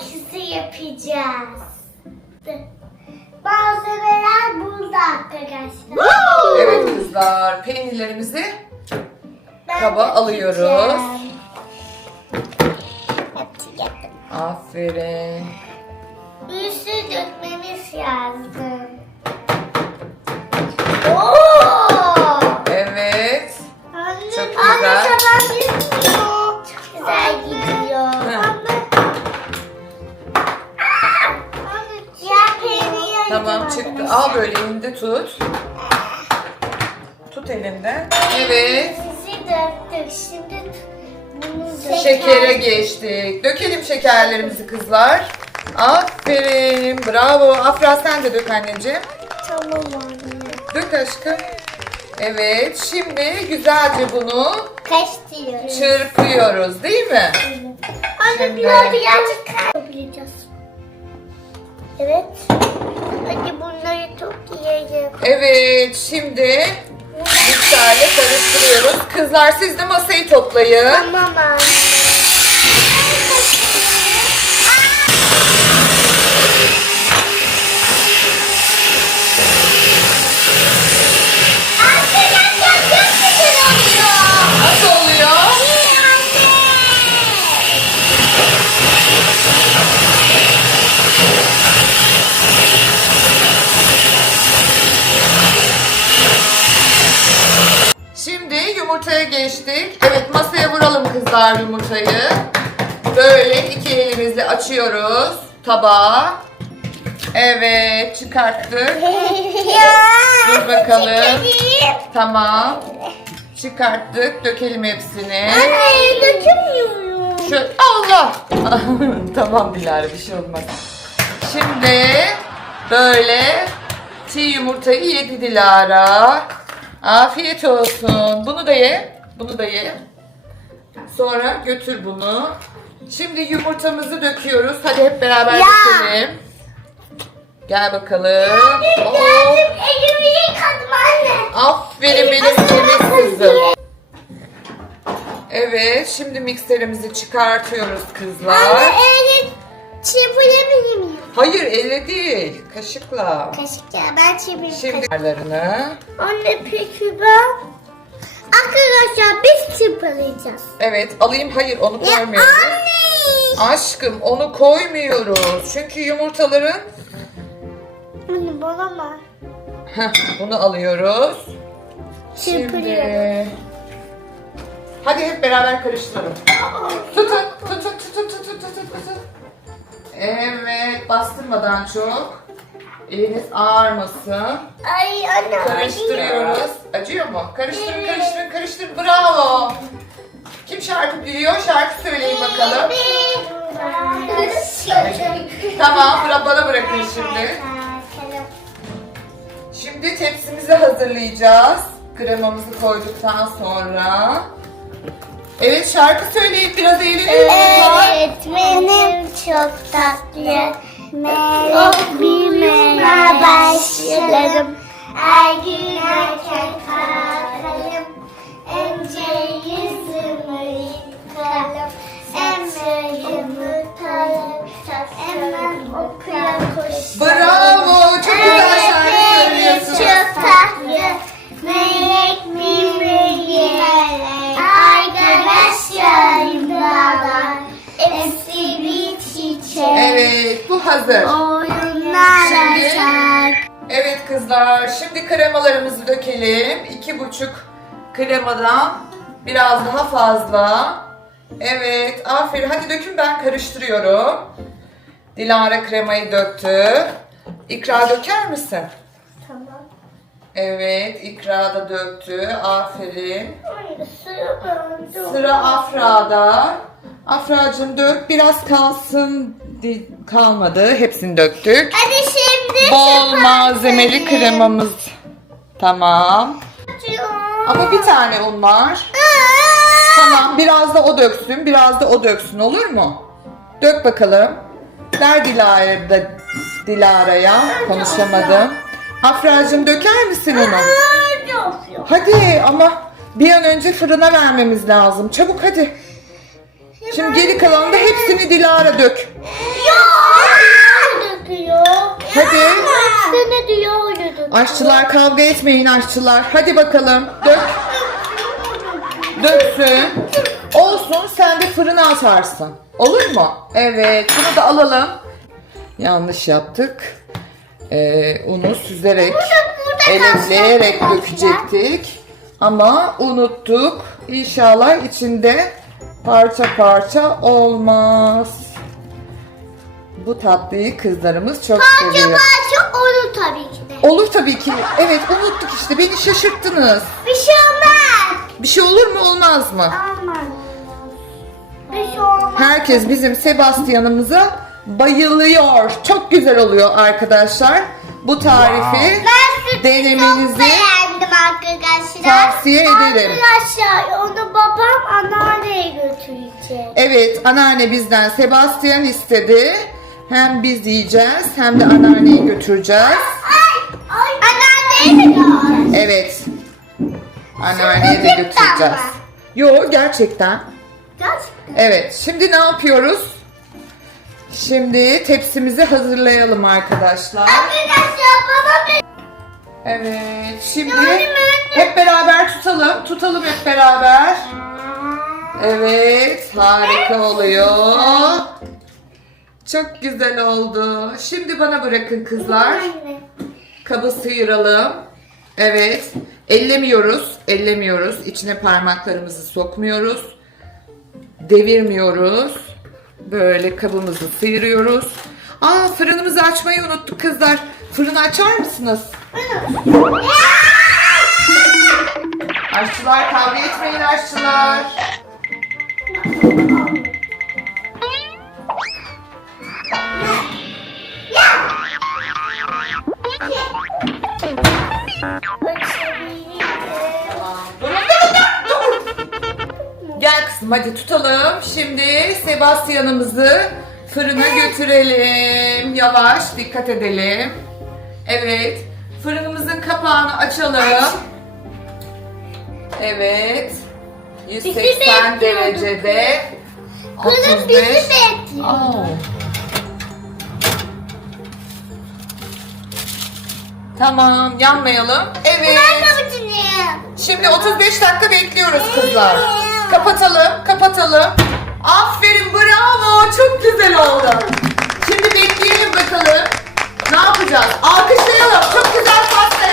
şarkısı yapacağız. Malzemeler burada arkadaşlar. Evet kızlar peynirlerimizi Ben Kaba de alıyoruz. yapacağım. Yapacağım. aferin. Bir sürü dökmemiz lazım. Oo! Evet. Anne, Çok Anne güzel. tamam gitmiyor. Çok güzel gidiyor. Tamam çıktı. Al böyle elinde tut. Tut elinde. Evet. Sizi döktük. Şimdi bunu dökelim. Şekere geçtik. Dökelim şekerlerimizi kızlar. Aferin. Bravo. Afra sen de dök anneciğim. Tamam anne. Dök aşkım. Evet. Şimdi güzelce bunu Kaçtırıyoruz. çırpıyoruz değil mi? Anne Şimdi- biraz birazcık kaybedeceğiz. Evet. Hadi bunları toplayalım. Evet. Şimdi mikserle karıştırıyoruz. Kızlar siz de masayı toplayın. Tamam anne. Yumurtaya geçtik. Evet masaya vuralım kızlar yumurtayı. Böyle iki elimizle açıyoruz tabağı. Evet çıkarttık. Dur bakalım. Tamam. Çıkarttık. Dökelim hepsini. Anne dökemiyorum. Şu Allah. tamam Dilara bir şey olmaz. Şimdi böyle çiğ yumurtayı yedi Dilara. Afiyet olsun. Bunu da ye. Bunu da ye. Sonra götür bunu. Şimdi yumurtamızı döküyoruz. Hadi hep beraber Ya. dökelim. Gel bakalım. Oo, Geldim elimi yıkadım anne. aferin benim temiz kızım. Evet, şimdi mikserimizi çıkartıyoruz kızlar. Anne elini çırpabilir miyim? Hayır, elle değil, kaşıkla. Kaşık ya ben çırpayım. Şimdi kenarlarını. Anne peki ben? Arkadaşlar biz çırpalayacağız. Evet, alayım. Hayır, onu Ya koymuyoruz. anne. Aşkım, onu koymuyoruz. Çünkü yumurtaların Anne bana? Heh, bunu alıyoruz. Şimdi. Hadi hep beraber karıştıralım. Tutun, tutun, tutun, tutun, tutun, tutun. Evet, bastırmadan çok. Eliniz ağrımasın. Ay anne Karıştırıyoruz. Acıyor mu? Karıştırın, karıştırın, karıştırın. Bravo. Kim şarkı biliyor? Şarkı söyleyin bakalım. Tamam, bıra- bana bırakın şimdi. Şimdi tepsimizi hazırlayacağız. Kremamızı koyduktan sonra. Evet şarkı söyleyin biraz kızlar. Öğretmenim çok tatlı. Melek büyümeye başladım. Her gün erken kalkalım. Hazır. Oyunlar Şimdi-. Evet kızlar, şimdi kremalarımızı dökelim. İki buçuk kremadan biraz daha fazla. Evet, aferin. Hadi dökün ben karıştırıyorum. Dilara kremayı döktü. İkra döker misin? Tamam. Evet, İkra da döktü. Aferin. Sıra Afra'da. Afra'cığım dök. Biraz kalsın. Kalmadı. Hepsini döktük. Hadi şimdi Bol malzemeli kremamız. Tamam. Ama bir tane un var. Tamam biraz da o döksün. Biraz da o döksün olur mu? Dök bakalım. Ver Dilara'ya da Dilara'ya. Konuşamadım. Afra'cığım döker misin onu? Hadi ama bir an önce fırına vermemiz lazım. Çabuk hadi. Şimdi geri kalanı da hepsini Dilara dök. Hadi. Üstüne diyor uyudun. Aşçılar kavga etmeyin aşçılar. Hadi bakalım. Dök. Döksün. Olsun sen de fırına atarsın. Olur mu? Evet. Bunu da alalım. Yanlış yaptık. Ee, unu süzerek, elimleyerek dökecektik. Ama unuttuk. İnşallah içinde parça parça olmaz. Bu tatlıyı kızlarımız çok seviyor. Parça olur tabii ki de. Olur tabii ki. Evet unuttuk işte. Beni şaşırttınız. Bir şey olmaz. Bir şey olur mu olmaz mı? Aman. Bir şey olmaz. Herkes bizim Sebastian'ımıza bayılıyor. Çok güzel oluyor arkadaşlar. Bu tarifi sütü denemenizi arkadaşlar. tavsiye ederim. Arkadaşlar onu babam anneanneye götürecek. Evet anneanne bizden Sebastian istedi. Hem biz yiyeceğiz hem de anneanneyi götüreceğiz. Ay, ay. Anneanneye mi? Evet. Anneanneye de götüreceğiz. Yo gerçekten. Gerçekten. Evet, şimdi ne yapıyoruz? Şimdi tepsimizi hazırlayalım arkadaşlar. Arkadaşlar baba. Evet, şimdi hep beraber tutalım. Tutalım hep beraber. Evet, harika oluyor. Çok güzel oldu. Şimdi bana bırakın kızlar. Kabı sıyıralım. Evet. Ellemiyoruz. Ellemiyoruz. İçine parmaklarımızı sokmuyoruz. Devirmiyoruz. Böyle kabımızı sıyırıyoruz. Aa fırınımızı açmayı unuttuk kızlar. Fırını açar mısınız? Aşçılar kavga etmeyin aşçılar. Gel kızım hadi tutalım. Şimdi Sebastian'ımızı fırına götürelim. Yavaş dikkat edelim. Evet. Fırınımızın kapağını açalım. Evet. 180 bekliyorduk. derecede. Kızım 35. bizi bekliyor. Oo. Tamam, yanmayalım. Evet. Şimdi 35 dakika bekliyoruz kızlar. Kapatalım, kapatalım. Aferin, bravo. Çok güzel oldu. Şimdi bekleyelim bakalım. Ne yapacağız? Alkışlayalım. Çok güzel pasta